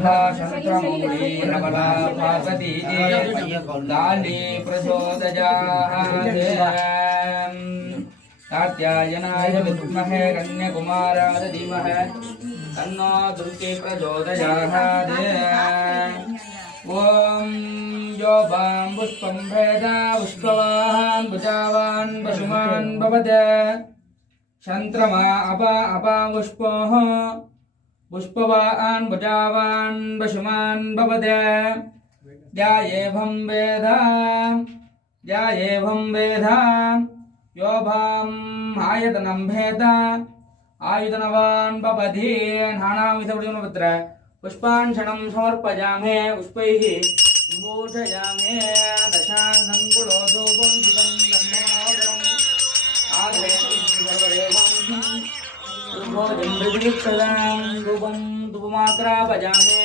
शंत्रमौली नवला पार्वती लाली प्रचोदयात् कात्यायनाय विद्महे कन्याकुमाराय धीमहि तन्नो दुर्गे प्रचोदयात् ॐ यो वां पुष्पं भेद पुष्पवान् भुजावान् पशुमान् भवते शंत्रमा अपा पुष्पोः पुष्पवान् भुजावान् पशुमान् भवते ध्यायेभं वेद यो भां आयतनं भेद आयुधनवान् भवति नानाविधपुत्र पुष्पान् क्षणं समर्पयामि पुष्पैः विभूषयामि दशाङ्गं कुलोधूपं सुतं गन्धमनोहरम् आधेयं सर्वदेवं रूपं धूपमात्रा भजामि।